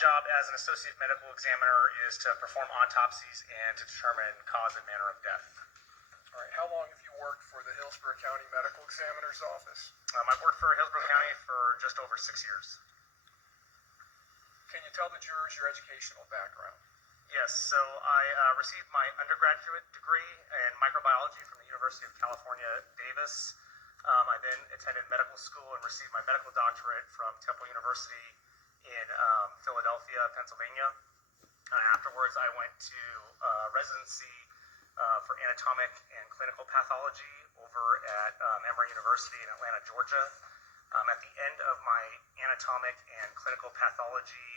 job as an associate medical examiner is to perform autopsies and to determine cause and manner of death. All right. How long have you worked for the Hillsborough County Medical Examiner's Office? I've worked for Hillsborough County for just over 6 years. Can you tell the jurors your educational background? Yes, so I received my undergraduate degree in microbiology from the University of California, Davis. I then attended medical school and received my medical doctorate from Temple University in Philadelphia, Pennsylvania. Afterwards, I went to residency for anatomic and clinical pathology over at Emory University in Atlanta, Georgia. At the end of my anatomic and clinical pathology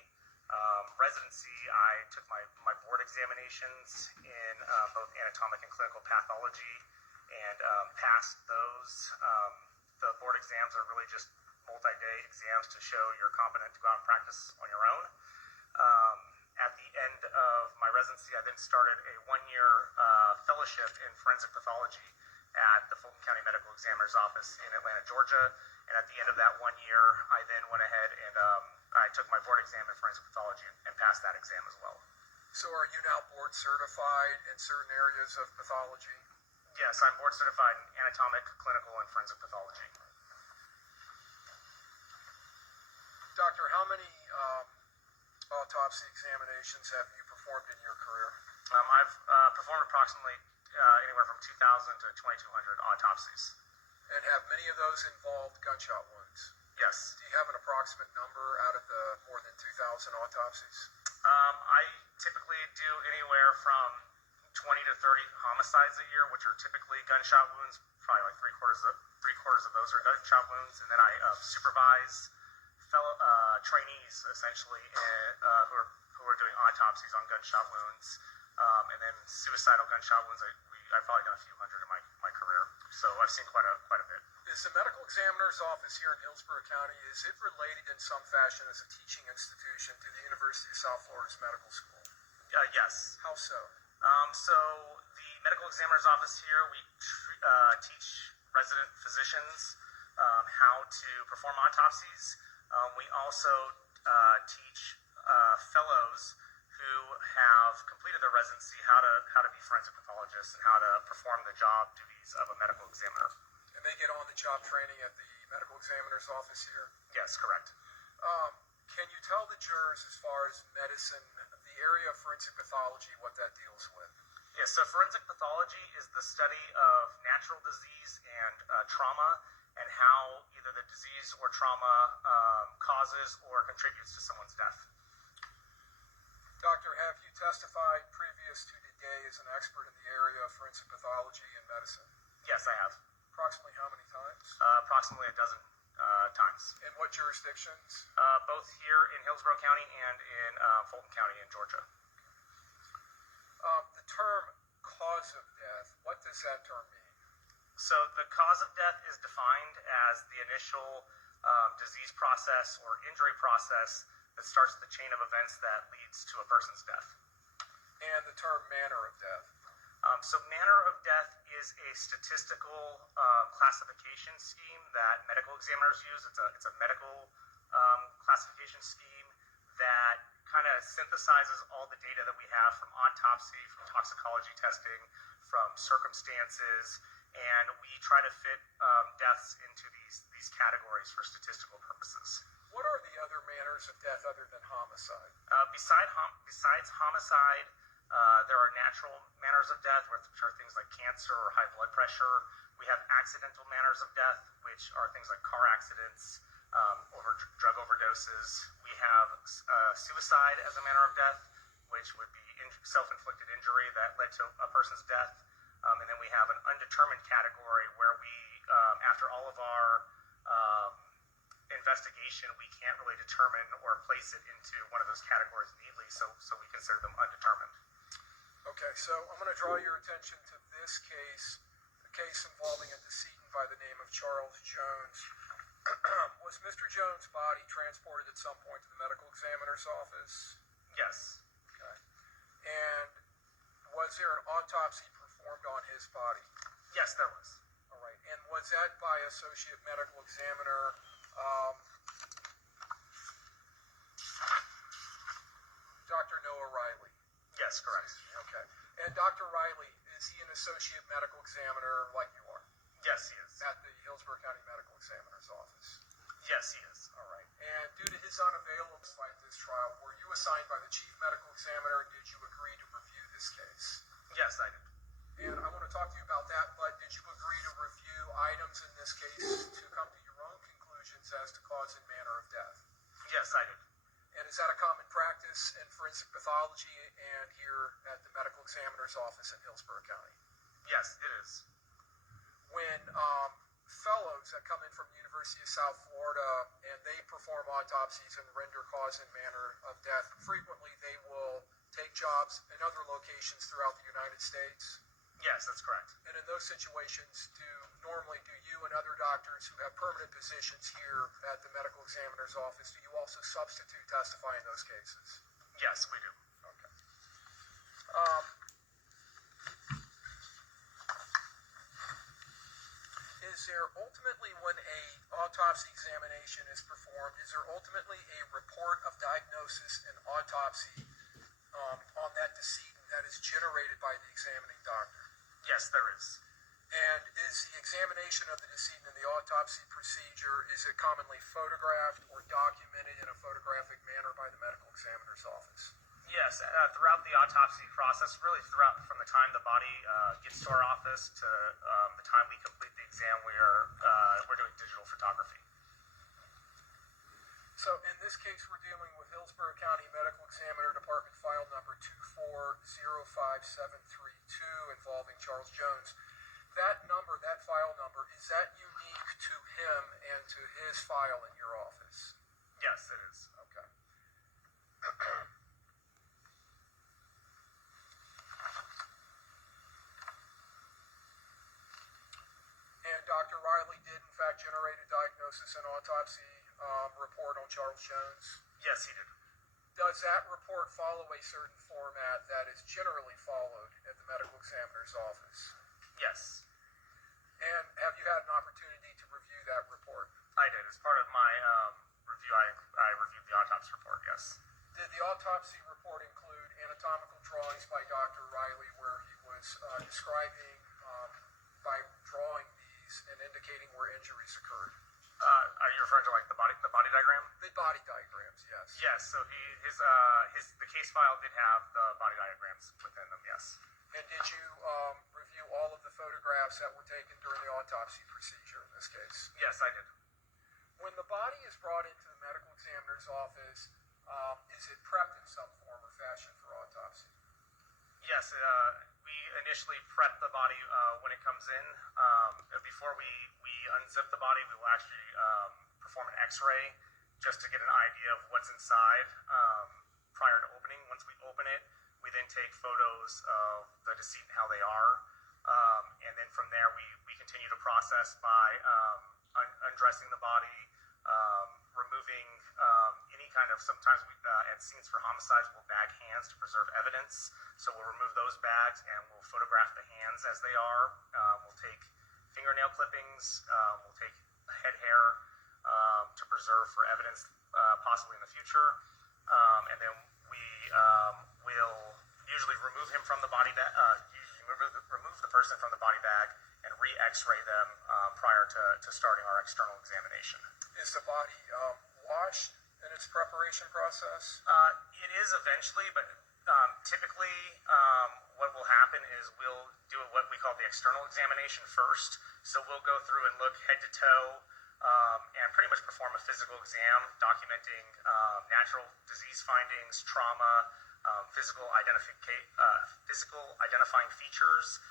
residency, I took my board examinations in both anatomic and clinical pathology and passed those. The board exams are really just multi-day exams to show you're competent to go out and practice on your own. At the end of my residency, I then started a one-year fellowship in forensic pathology at the Fulton County Medical Examiner's Office in Atlanta, Georgia. And at the end of that 1 year, I then went ahead and I took my board exam in forensic pathology and passed that exam as well. So are you now board certified in certain areas of pathology? Yes, I'm board certified in anatomic, clinical, and forensic pathology. Doctor, how many autopsy examinations have you performed in your career? I've performed approximately anywhere from 2,000 to 2,200 autopsies. And have many of those involved gunshot wounds? Yes. Do you have an approximate number out of the more than 2,000 autopsies? I typically do anywhere from 20 to 30 homicides a year, which are typically gunshot wounds. Probably like three quarters of those are gunshot wounds. And then I supervise fellow trainees essentially who are doing autopsies on gunshot wounds. And then suicidal gunshot wounds, I've probably done a few hundred in my career. So I've seen quite a bit. Is the medical examiner's office here in Hillsborough County, is it related in some fashion as a teaching institution to the University of South Florida's medical school? Yes. How so? So the medical examiner's office here, we teach resident physicians how to perform autopsies. We also teach fellows who have completed their residency how to be forensic pathologists and how to perform the job duties of a medical examiner. And they get on-the-job training at the medical examiner's office here? Yes, correct. Can you tell the jurors, as far as medicine, the area of forensic pathology, what that deals with? Yes, so forensic pathology is the study of natural disease and trauma and how either the disease or trauma causes or contributes to someone's death. Doctor, have you testified previous to today as an expert in the area of forensic pathology and medicine? Yes, I have. Approximately how many times? Approximately a dozen times. In what jurisdictions? Both here in Hillsborough County and in Fulton County in Georgia. The term cause of death, what does that term mean? So the cause of death is defined as the initial disease process or injury process that starts the chain of events that leads to a person's death. And the term manner of death? So manner of death is a statistical classification scheme that medical examiners use. It's a medical classification scheme that kind of synthesizes all the data that we have from autopsy, from toxicology testing, from circumstances, and we try to fit deaths into these categories for statistical purposes. What are the other manners of death other than homicide? Besides homicide, there are natural manners of death, which are things like cancer or high blood pressure. We have accidental manners of death, which are things like car accidents, drug overdoses. We have suicide as a manner of death, which would be self-inflicted injury that led to a person's death. And then we have an undetermined category where we, after all of our investigation, we can't really determine or place it into one of those categories neatly, so we consider them undetermined. Okay, so I'm going to draw your attention to this case, a case involving a decedent by the name of Charles Jones. Was Mr. Jones' body transported at some point to the medical examiner's office? Yes. Okay. And was there an autopsy performed on his body? Yes, there was. All right. And was that by Associate Medical Examiner And Dr. Riley, is he an associate medical examiner like you are? Yes, he is. At the Hillsborough County Medical Examiner's Office? Yes, he is. All right. And due to his unavailability at this trial, were you assigned by the Chief Medical Examiner, and did you agree to review this case? Yes, I did. And I want to talk to you about that, but did you agree to review items in this case to come to your own conclusions as to cause and manner of death? Yes, I did. And is that a common practice in forensic pathology and here at the Medical Examiner's Office in Hillsborough County? Yes, it is. When fellows that come in from the University of South Florida and they perform autopsies and render cause and manner of death, frequently they will take jobs in other locations throughout the United States. Yes, that's correct. And in those situations, do you and other doctors who have permanent positions here at the Medical Examiner's Office, do you also substitute testify in those cases? Yes, we do. Okay. Is there ultimately, when a autopsy examination is performed, is there ultimately a report of diagnosis and autopsy on that decedent that is generated by the examining doctor? Yes, there is. And is the examination of the decedent in the autopsy procedure, is it commonly photographed or documented in a photographic manner by the medical examiner's office? Yes, throughout the autopsy process, really throughout from the time the body gets to our office to the time we complete the exam, we're doing digital photography. So in this case, we're dealing with Hillsborough County Medical Examiner Department file number 2405732 involving Charles Jones. That number, that file number, is that unique to him and to his file in your office? Yes, it is. Okay. And Dr. Riley did, in fact, generate a diagnosis and autopsy report on Charles Jones. Yes, he did. Does that report follow a certain format that is generally followed at the medical examiner's office? Yes. And have you had an opportunity to review that report? I did. As part of my review, I reviewed the autopsy report, yes. Did the autopsy report include anatomical drawings by Dr. Riley where he was describing, by drawing these and indicating where injuries occurred? Are you referring to like the body diagram? The body diagrams, yes. Yes. So the case file did have the body diagrams within them. Yes. And did you review all of the photographs that were taken during the autopsy procedure in this case? Yes, I did. When the body is brought into the medical examiner's office, is it prepped in some form or fashion for autopsy? Yes, we initially prep the body when it comes in. Before we unzip the body, we will actually perform an X-ray just to get an idea of what's inside prior to opening. Once we open it, we then take photos of the decedent, how they are, and then from there we continue to process by undressing the body, removing any kind of, sometimes at scenes for homicides, we'll bag hands to preserve evidence. So we'll remove those bags and we'll photograph the hands as they are. We'll take fingernail clippings, we'll take head hair to preserve for evidence possibly in the future. And then we will usually remove him from the body bag, remove the person from the body bag and re-X-ray them prior to starting our external examination. Is the body washed in its preparation process? It is eventually, but typically what will happen is we'll do what we call the external examination first. So we'll go through and look head to toe and pretty much perform a physical exam documenting natural disease findings, trauma, physical identifying features.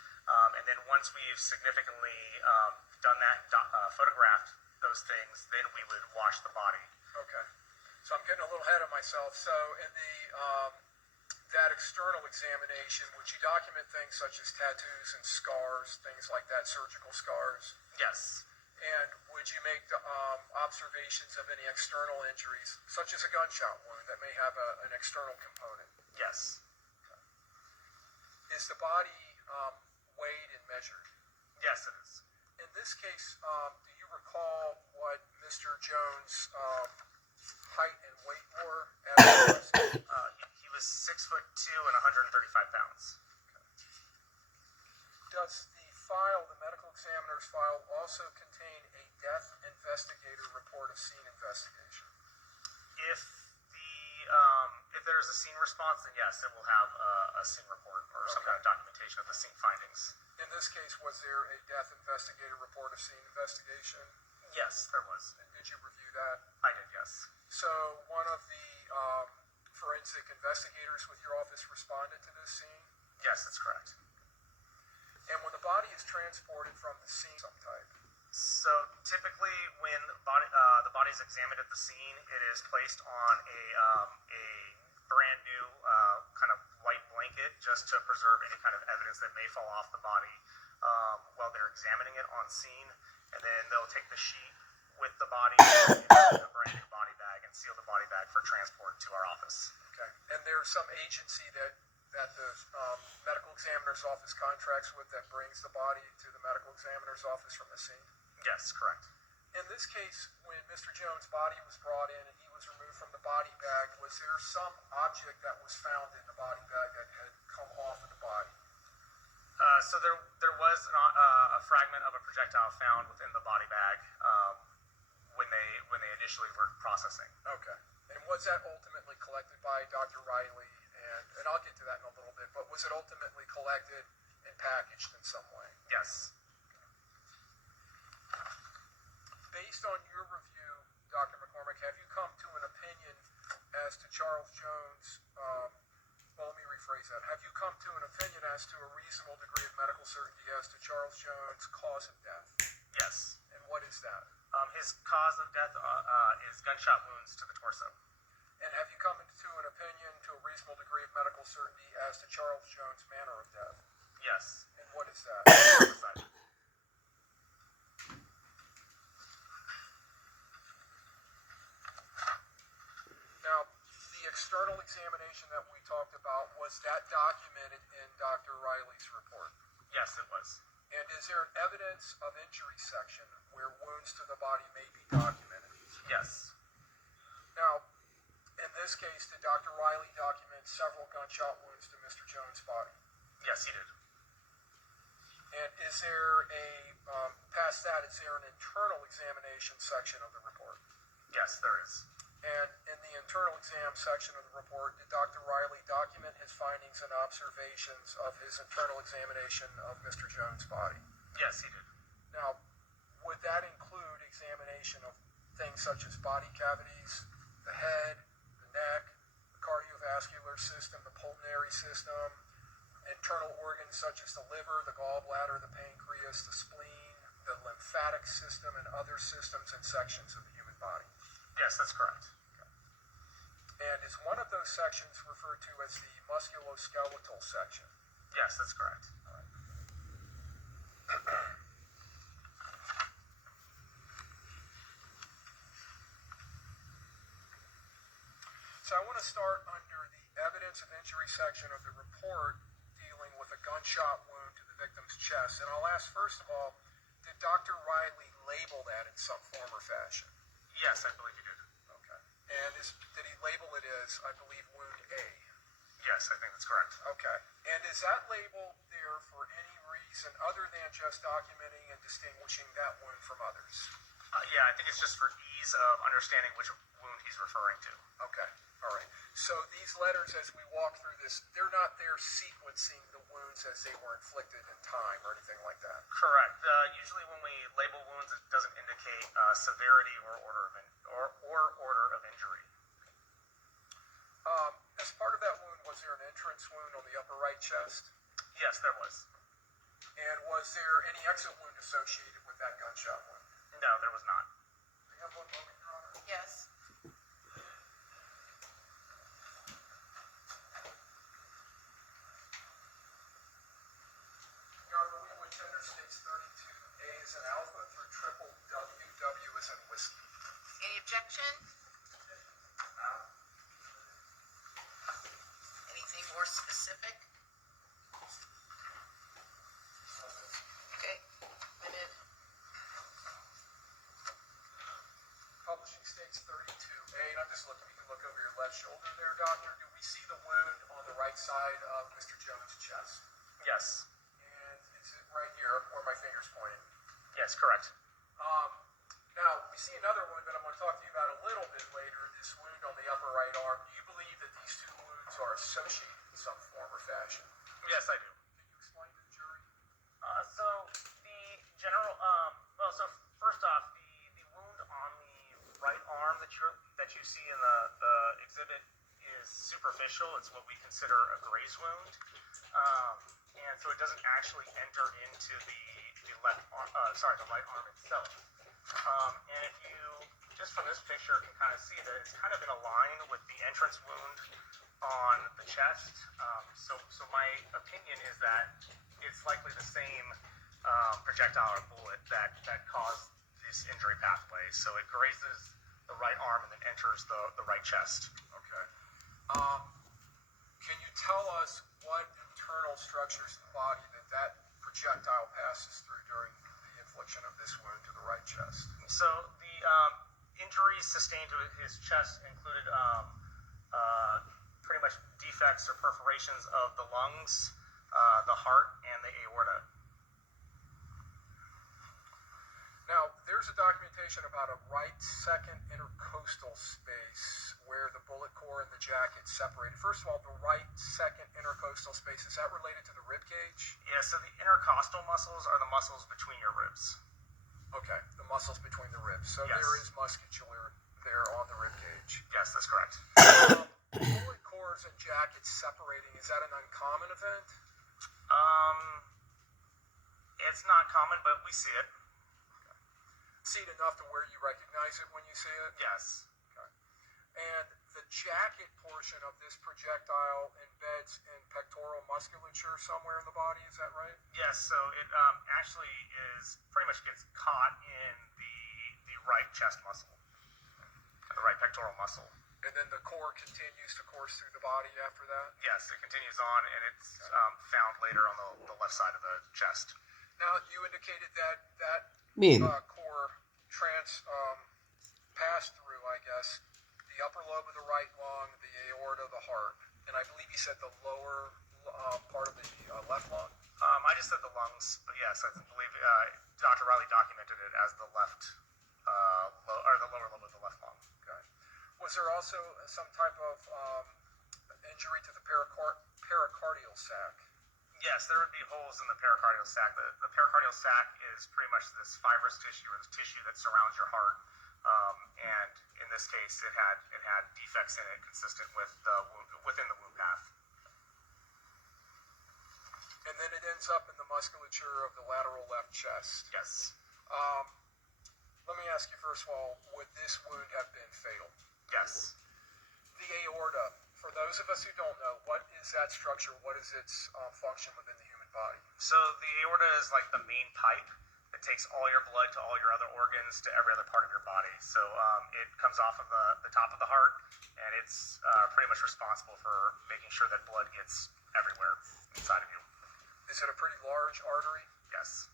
And then once we've significantly done that, photographed those things, then we would wash the body. Okay. So I'm getting a little ahead of myself. So in the that external examination, would you document things such as tattoos and scars, things like that, surgical scars? Yes. And would you make observations of any external injuries, such as a gunshot wound that may have an external component? Yes. Okay. Is the body weighed and measured? Yes, it is. In this case, do you recall what Mr. Jones' height and weight were? He was 6'2" and 135 pounds. Okay. scene response, then yes, it will have a scene report or some kind of documentation of the scene findings. In this case, was there a death investigator report, a scene investigation? Yes, there was. And did you review that? I did, yes. So one of the forensic investigators with your office responded to this scene? Yes, that's correct. And when the body is transported from the scene, some type. So typically, when the body is examined at the scene, it is placed on a brand new kind of white blanket just to preserve any kind of evidence that may fall off the body while they're examining it on scene, and then they'll take the sheet with the body in a brand new body bag and seal the body bag for transport to our office. Okay. And there's some agency that the medical examiner's office contracts with that brings the body to the medical examiner's office from the scene? Yes, correct. In this case, when Mr. Jones' body was brought in and he was removed from the body bag, was there some object that was found in the body bag that had come off of the body? So there was a fragment of a projectile found within the body bag when they initially were processing. Okay. And was that ultimately collected by Dr. Riley? And I'll get to that in a little bit, but was it ultimately collected and packaged in some way? Yes. Based on your review, Dr. McCormick, have you come to an opinion as to Charles Jones? Well, let me rephrase that. Have you come to an opinion as to a reasonable degree of medical certainty as to Charles Jones' cause of death? Yes. And what is that? His cause of death is gunshot wounds to the torso. And have you come to an opinion to a reasonable degree of medical certainty as to Charles Jones' manner of death? Yes. And what is that? Homicide. Now, the external examination that we talked about, was that documented in Dr. Riley's report? Yes, it was. And is there an evidence of injury section where wounds to the body may be documented? Yes. Now, in this case, did Dr. Riley document several gunshot wounds to Mr. Jones' body? Yes, he did. And is there past that, is there an internal examination section of the report? Yes, there is. And in the internal exam section of the report, did Dr. Riley document his findings and observations of his internal examination of Mr. Jones' body? Yes, he did. Now, would that include examination of things such as body cavities, the head, the neck, the cardiovascular system, the pulmonary system, internal organs such as the liver, the gallbladder, the pancreas, the spleen, the lymphatic system, and other systems and sections of the human body? Yes, that's correct. And is one of those sections referred to as the musculoskeletal section? Yes, that's correct. So I want to start under the evidence of injury section of the report dealing with a gunshot wound to the victim's chest. And I'll ask, first of all, did Dr. Riley label that in some form or fashion? Yes, I believe he did. Okay. And did he label it as, I believe, wound A? Yes, I think that's correct. Okay. And is that label there for any reason other than just documenting and distinguishing that wound from others? Yeah, I think it's just for ease of understanding which wound he's referring to. Okay. All right. So these letters, as we walk through this, they're not there sequencing the wounds as they were inflicted in time or anything like that? Correct. Usually when we label wounds, it doesn't indicate severity or order of injury. As part of that wound, was there an entrance wound on the upper right chest? Yes, there was. And was there any exit wound associated with that gunshot wound? No, there was not. Do you have one moment, Your Honor? Yes. Your Honor, we would tender states 32A is an alpha through triple W is in whiskey. Any objection? Anything more specific? Okay, minute. Publishing states 32A, and I'm just looking, you can look over your left shoulder there, Doctor. Do we see the wound on the right side of Mr. Jones' chest? Yes. And is it right here where my finger's pointing? Yes, correct. Now, we see another wound that I'm going to talk to you about a little bit later, this wound on the upper right arm. Do you believe that these two wounds are associated in some form or fashion. Yes, I do. Can you explain to the jury? So the general, so first off, the wound on the right arm that you see in the exhibit is superficial. It's what we consider a graze wound, and so it doesn't actually enter into the left arm, the right arm itself. And if you just from this picture can kind of see that it's kind of in a line with the entrance wound on the chest. So my opinion is that it's likely the same projectile or bullet that caused this injury pathway. So it grazes the right arm and then enters the right chest. Okay. Can you tell us what internal structures of the body that projectile passes through during the infliction of this wound to the right chest? So the injuries sustained to his chest included pretty much defects or perforations of the lungs, the heart, and the aorta. Now, there's a documentation about a right second intercostal space where the bullet core and the jacket separated. First of all, the right second intercostal space, is that related to the rib cage? Yeah, so the intercostal muscles are the muscles between your ribs. Okay, the muscles between the ribs. So Yes. there is musculature there on the rib cage. Yes, that's correct. Bullet cores and jackets separating, is that an uncommon event? It's not common, but we see it. See it enough to where you recognize it when you see it? Yes. Okay. And the jacket portion of this projectile embeds in pectoral musculature somewhere in the body, is that right? Yes, so it actually is pretty much gets caught in the right chest muscle, the right pectoral muscle. And then the core continues to course through the body after that? Yes, it continues on, and it's found later on the left side of the chest. Now, you indicated that Bien. core passed through, I guess, the upper lobe of the right lung, the aorta, the heart, and I believe you said the lower part of the left lung? I just said the lungs, but yes, I believe Dr. Riley documented it as the left, or the lower lobe of the left lung. Okay. Was there also some type of injury to the pericardial sac? Yes, there would be holes in the pericardial sac. The pericardial sac is pretty much this fibrous tissue or this tissue that surrounds your heart. And in this case, it had defects in it consistent with within the wound path. And then it ends up in the musculature of the lateral left chest. Yes. Let me ask you first of all, would this wound have been fatal? Yes. The aorta, for those of us who don't know, what is that structure? What is its function within the human body? So the aorta is like the main pipe that takes all your blood to all your other organs to every other part of your body. So it comes off of the top of the heart, and it's pretty much responsible for making sure that blood gets everywhere inside of you. Is it a pretty large artery? Yes.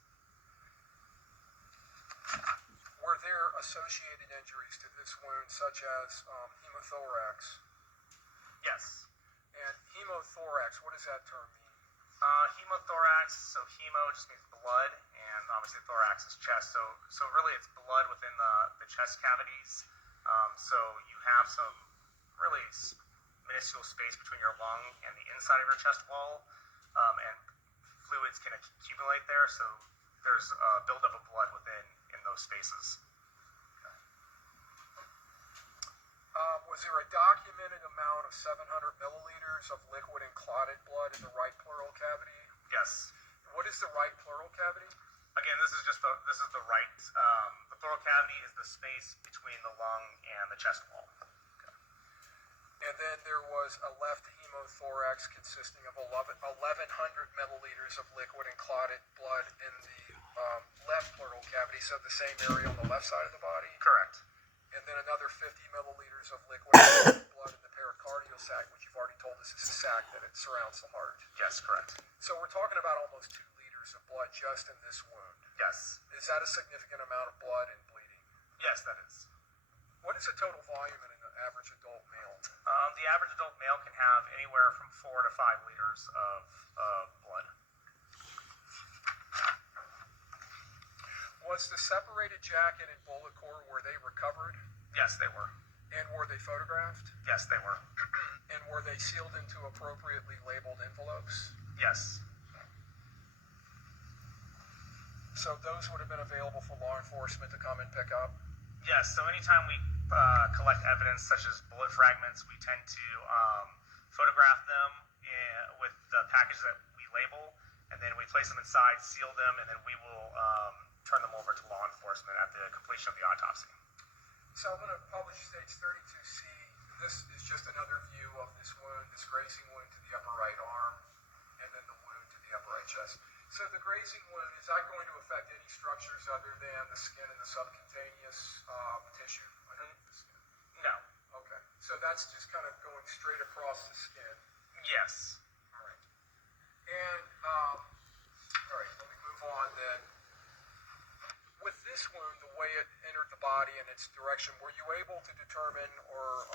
Were there associated injuries to this wound, such as hemothorax? Yes. And hemothorax, what does that term mean? Hemothorax, so hemo just means blood, and obviously thorax is chest. So really it's blood within the chest cavities. So you have some really minuscule space between your lung and the inside of your chest wall, and fluids can accumulate there. So there's a buildup of blood in those spaces. Was there a documented amount of 700 milliliters of liquid and clotted blood in the right pleural cavity? Yes. What is the right pleural cavity? Again, this is the right. The pleural cavity is the space between the lung and the chest wall. And then there was a left hemothorax consisting of 1,100 milliliters of liquid and clotted blood in the left pleural cavity, so the same area on the left side of the body. Correct. And then another 50 milliliters of liquid and blood in the pericardial sac, which you've already told us is a sac that it surrounds the heart. Yes, correct. So we're talking about almost 2 liters of blood just in this wound. Yes. Is that a significant amount of blood and bleeding? Yes, that is. What is the total volume in an average adult male? The average adult male can have anywhere from 4 to 5 liters of blood. Was the separated jacket and bullet core, were they recovered? Yes, they were. And were they photographed? Yes, they were. And were they sealed into appropriately labeled envelopes? Yes. So those would have been available for law enforcement to come and pick up? Yes, so anytime we collect evidence such as bullet fragments, we tend to photograph them with the package that we label, and then we place them inside, seal them, and then we will turn them over to law enforcement at the completion of the autopsy. So I'm going to publish Stage 32C. This is just another view of this wound, this grazing wound to the upper right arm, and then the wound to the upper right chest. So the grazing wound, is that going to affect any structures other than the skin and the subcutaneous tissue underneath the skin? No. Okay. So that's just kind of going straight across the skin. Yes. All right. And, all right, let me move on then. With this wound, the way it entered the body and its direction, were you able to determine or,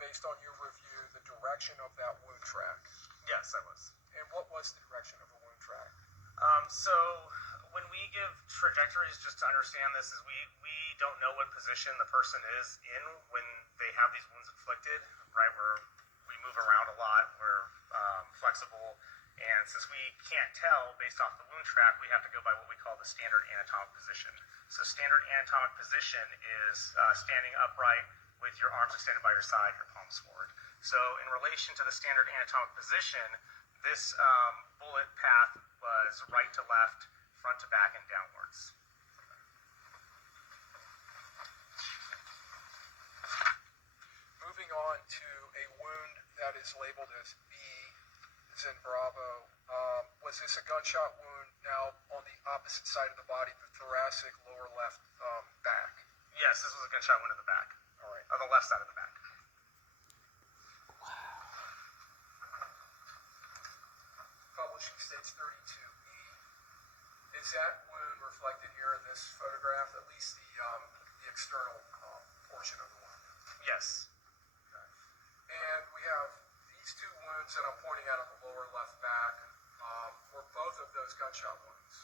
based on your review, the direction of that wound track? Yes, I was. And what was the direction of the wound track? So when we give trajectories, just to understand this, is we don't know what position the person is in when they have these wounds inflicted, right? We move around a lot, we're flexible, and since we can't tell based off the wound track, we have to go by what we call the standard anatomic position. So standard anatomic position is standing upright with your arms extended by your side, your palms forward. So in relation to the standard anatomic position, this bullet path was right to left, front to back, and downwards. Moving on to a wound that is labeled as B, as in Bravo. Was this a gunshot wound now on the opposite side of the body, the thoracic, lower left back? Yes, this was a gunshot wound in the back. All right. On the left side of the back. Publishing States 32E. Is that wound reflected here in this photograph, at least the external portion of the wound? Yes. Okay. And we have these two wounds that I'm pointing out on the lower left back. Were both of those gunshot wounds?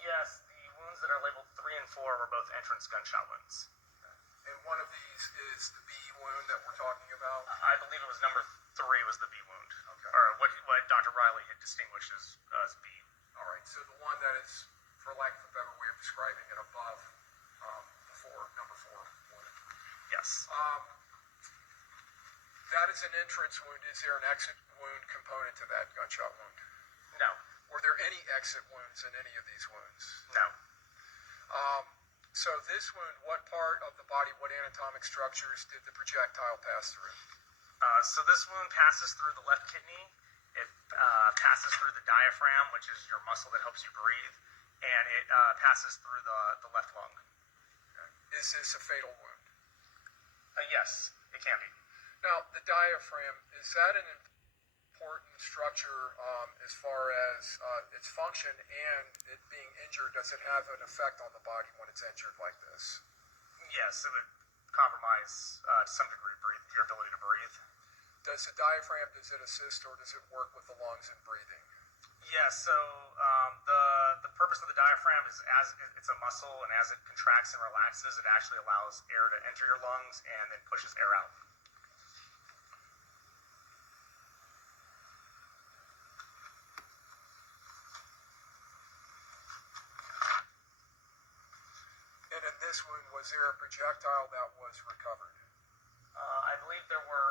Yes, the wounds that are labeled 3 and 4 were both entrance gunshot wounds. Okay. And one of these is the B wound that we're talking about? I believe it was number 3 was the B wound. Okay. Or what Dr. Riley had distinguished as B. All right, so the one that is, for lack of a better way of describing it, above number 4 wound. Yes. That is an entrance wound. Is there an exit wound component to that gunshot wound? No. Were there any exit wounds in any of these wounds? No. So this wound, what part of the body, what anatomic structures did the projectile pass through? So this wound passes through the left kidney. It passes through the diaphragm, which is your muscle that helps you breathe, and it passes through the left lung. Okay. Is this a fatal wound? Yes, it can be. Now, the diaphragm, is that an important structure as far as its function and it being injured? Does it have an effect on the body when it's injured like this? Yes, it would compromise to some degree your ability to breathe. Does the diaphragm, does it assist or does it work with the lungs in breathing? Yes, so the purpose of the diaphragm is as it's a muscle, and as it contracts and relaxes, it actually allows air to enter your lungs and then pushes air out. And in this wound, was there a projectile that was recovered? I believe there were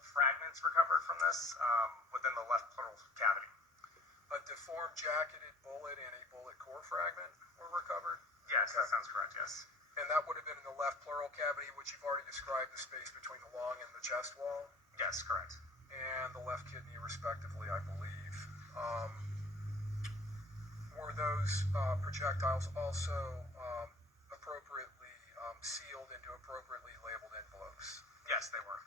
fragments recovered from this within the left pleural cavity. A deformed jacketed bullet and a bullet core fragment were recovered? Yes, Okay. that sounds correct, yes. And that would have been in the left pleural cavity, which you've already described, the space between the lung and the chest wall, Yes, correct. and the left kidney, respectively, I believe. Were those projectiles also appropriately sealed into appropriately labeled envelopes? Yes, they were.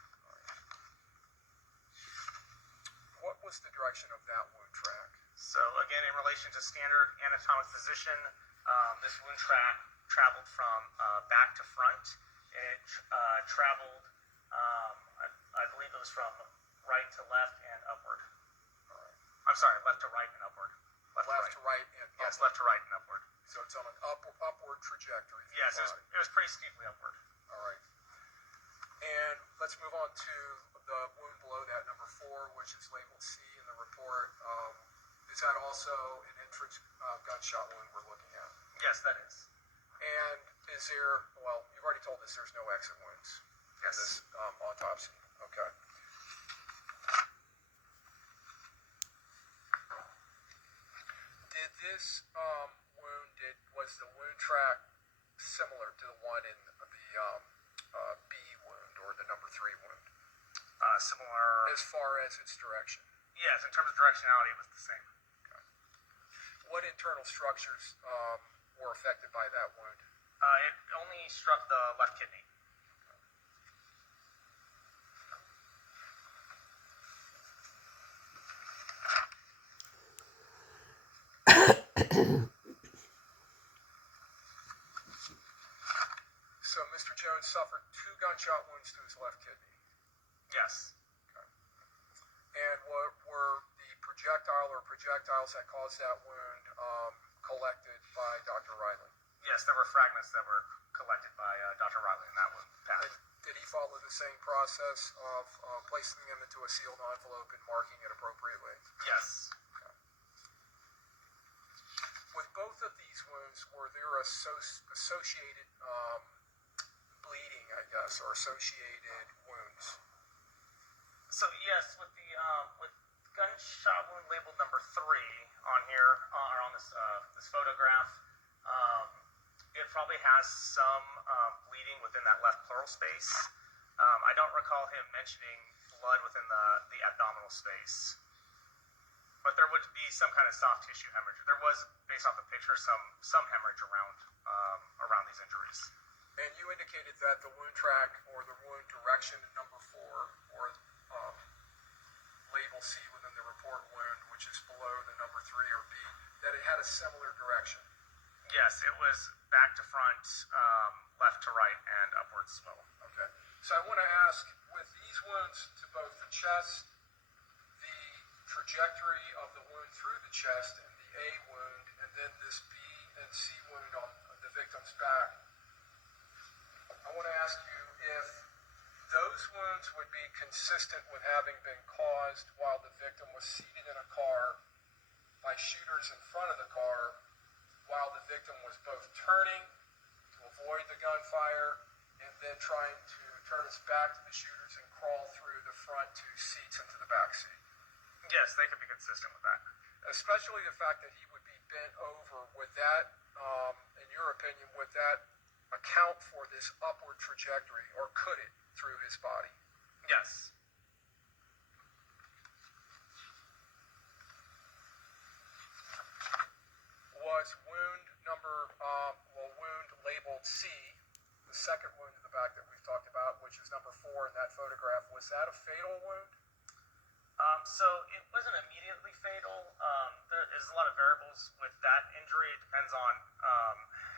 What was the direction of that wound track? So again, in relation to standard anatomic position, this wound traveled from back to front. It traveled, I believe it was from right to left and upward. All right. I'm sorry, left to right and upward. Left to right and Yes, upward. left to right and upward. So it's on an upward trajectory. Yes, it was pretty steeply upward. to the wound below that, number 4, which is labeled C in the report, is that also an entrance gunshot wound we're looking at? Yes, that is. And is there, well, you've already told us there's no exit wounds in Yes. this autopsy. Okay. Did this wound, was the wound track similar to the one in the B wound or the number 3 wound? Similar. As far as its direction? Yes, in terms of directionality, it was the same. Okay. What internal structures were affected by that wound? It only struck the left kidney. So Mr. Jones suffered 2 gunshot wounds to his left kidney. Yes. Okay. And were the projectile or projectiles that caused that wound collected by Dr. Riley? Yes, there were fragments that were collected by Dr. Riley in that one. Did he follow the same process of placing them into a sealed envelope and marking it appropriately? Yes. Okay. With both of these wounds, were there associated bleeding, I guess, or associated wounds? So yes, with the with gunshot wound labeled number 3 on here or on this photograph, it probably has some bleeding within that left pleural space. I don't recall him mentioning blood within the abdominal space, but there would be some kind of soft tissue hemorrhage. There was, based off the picture, some hemorrhage around these injuries. And you indicated that the wound track or the wound direction in number 4, or label C within the report wound, which is below the number 3 or B, that it had a similar direction. Yes, it was back to front, left to right, and upwards swivel. Okay. So I want to ask, with these wounds to both the chest, the trajectory of the wound through the chest, and the A wound, and then this B and C wound on the victim's back, I want to ask you if those wounds would be consistent with having been caused while the victim was seated in a car by shooters in front of the car, while the victim was both turning to avoid the gunfire and then trying to turn his back to the shooters and crawl through the front 2 seats into the back seat. Yes, they could be consistent with that. Especially the fact that he would be bent over. Would that, in your opinion, would that account for this upward trajectory, or could it, through his body? Yes. Was wound wound labeled C, the second wound in the back that we've talked about, which is number 4 in that photograph, was that a fatal wound? So it wasn't immediately fatal. There is a lot of variables with that injury. It depends on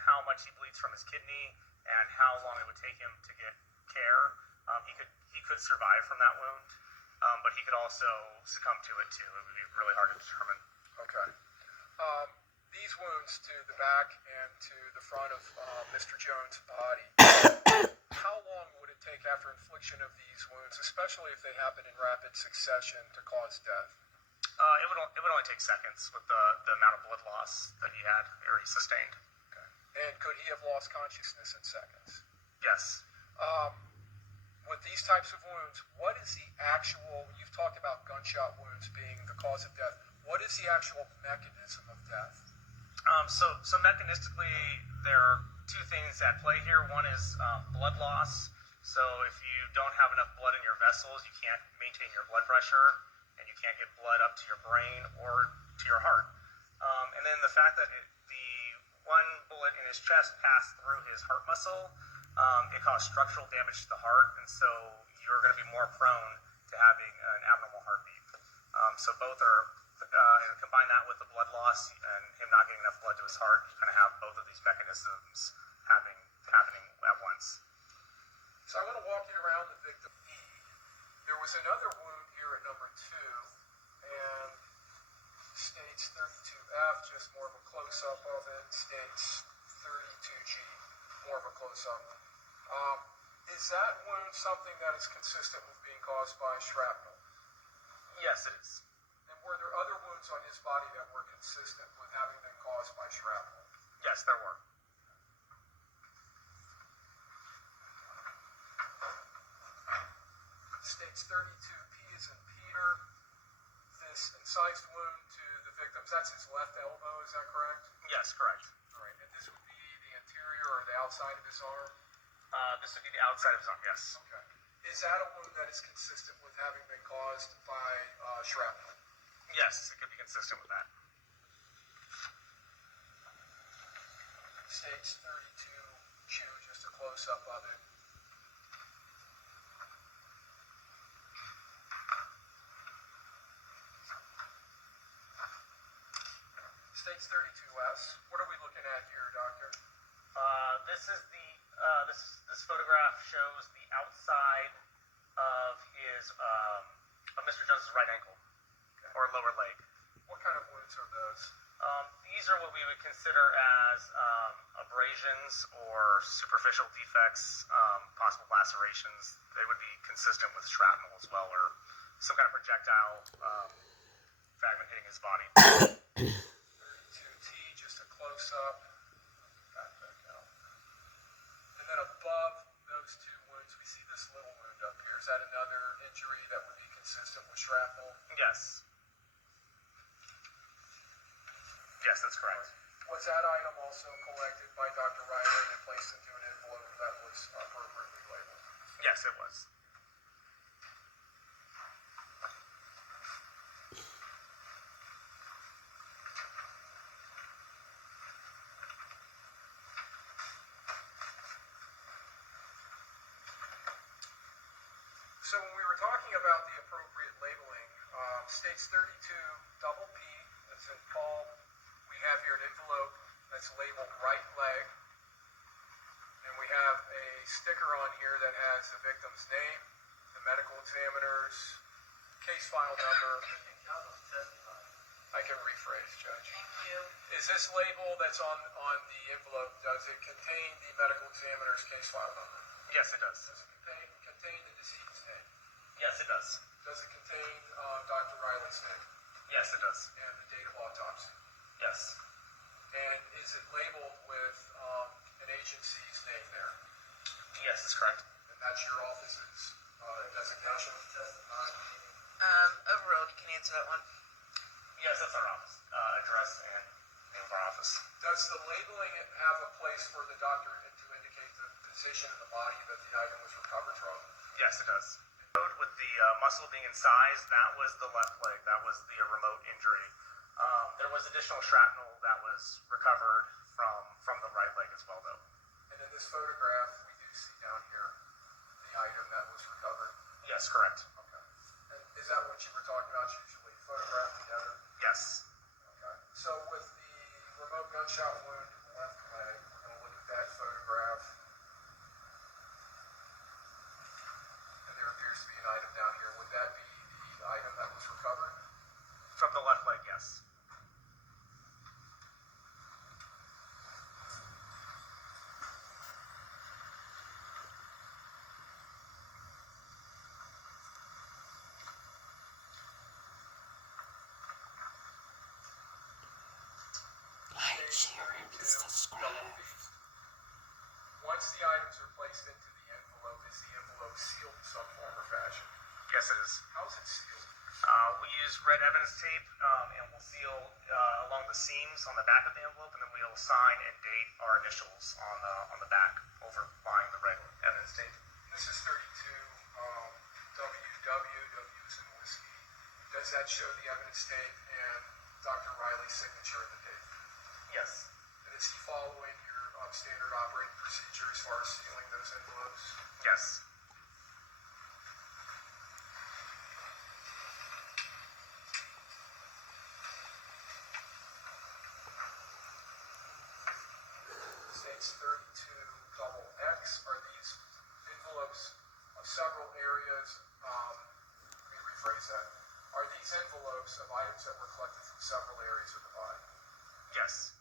how much he bleeds from his kidney and how long it would take him to get care. He could survive from that wound, but he could also succumb to it too. It would be really hard to determine. Okay. These wounds to the back and to the front of Mr. Jones' body, how long would it take after infliction of these wounds, especially if they happen in rapid succession, to cause death? It would only take seconds with the amount of blood loss that he had or he sustained. Okay. And could he have lost consciousness in seconds? Yes. With these types of wounds, what is the actual, you've talked about gunshot wounds being the cause of death, what is the actual mechanism of death? So mechanistically, there are 2 things at play here. One is blood loss. So if you don't have enough blood in your vessels, you can't maintain your blood pressure, and you can't get blood up to your brain or to your heart. And then the fact that the one bullet in his chest passed through his heart muscle, it caused structural damage to the heart, and so you're going to be more prone to having an abnormal heartbeat. So both are, and combine that with the blood loss and him not getting enough blood to his heart, you kind of have both of these mechanisms happening at once. So I'm going to walk you around the victim E. There was another wound here at number 2, and states 32F, just more of a close-up of it, states 32G, more of a close-up. Is that wound something that is consistent with being caused by shrapnel? Yes, it is. And were there other wounds on his body that were consistent with having been caused by shrapnel? Yes, there were. States 32P is in Peter. This incised wound to the victims, that's his left elbow, is that correct? Yes, correct. All right, and this would be the interior or the outside of his arm? This would be the outside of his arm, yes. Okay. Is that a wound that is consistent with having been caused by shrapnel? Yes, it could be consistent with that. States 32Q, just a close-up of it. States 32S. What are we looking at here, Doctor? This is the this photograph shows the outside of his of Mr. Jones's right ankle or lower leg. What kind of wounds are those? These are what we would consider as abrasions or superficial defects, possible lacerations. They would be consistent with shrapnel as well, or some kind of projectile fragment hitting his body. 32T, just a close-up. Back out. And then above those two wounds, we see this little wound up here. Is that another injury that would be consistent with shrapnel? Yes. Yes, that's correct. Was that item also collected by Dr. Riley and placed into an envelope that was appropriately labeled? Yes, it was. So when we were talking about the appropriate labeling, states 32 double P, that's in Paul. We have here an envelope that's labeled right leg. And we have a sticker on here that has the victim's name, the medical examiner's case file number. I can rephrase, Judge. Thank you. Is this label that's on the envelope, does it contain the medical examiner's case file number? Yes, it does. Does it contain the deceased's name? Yes, it does. Does it contain Dr. Riley's name Yes, it does. and the date of autopsy? Yes. And is it labeled with an agency's name there? Yes, that's correct. And that's your office's designation? Overall, you can answer that one. Yes, that's our office address and name of our office. Does the labeling have a place for the doctor to indicate the position of the body that the item was recovered from? Yes, it does. With the muscle being incised, that was the left leg. That was the remote injury. There was additional shrapnel that was recovered from the right leg as well, though. And in this photograph, we do see down here the item that was recovered. Yes, correct. Okay. And is that what you were talking about, usually photographed together? Yes. Okay. So with the remote gunshot wound to the left leg, we're going to look at that photograph. And there appears to be an item down here. Would that be the item that was recovered? From the left leg, yes. Like, share, and subscribe. Once the items are placed into the envelope, is the envelope sealed in some form or fashion? Yes, it is. How is it sealed? We use red evidence tape, and we'll seal along the seams on the back of the envelope, and then we'll sign and date our initials on the back overlying the red evidence tape. This is 32 WW, W is in whiskey. Does that show the evidence tape and Dr. Riley's signature in the tape? Yes. And is he following your standard operating procedure as far as sealing those envelopes? Yes. States 32 double X. Are these envelopes of several areas? Let me rephrase that. Are these envelopes of items that were collected from several areas of the body? Yes.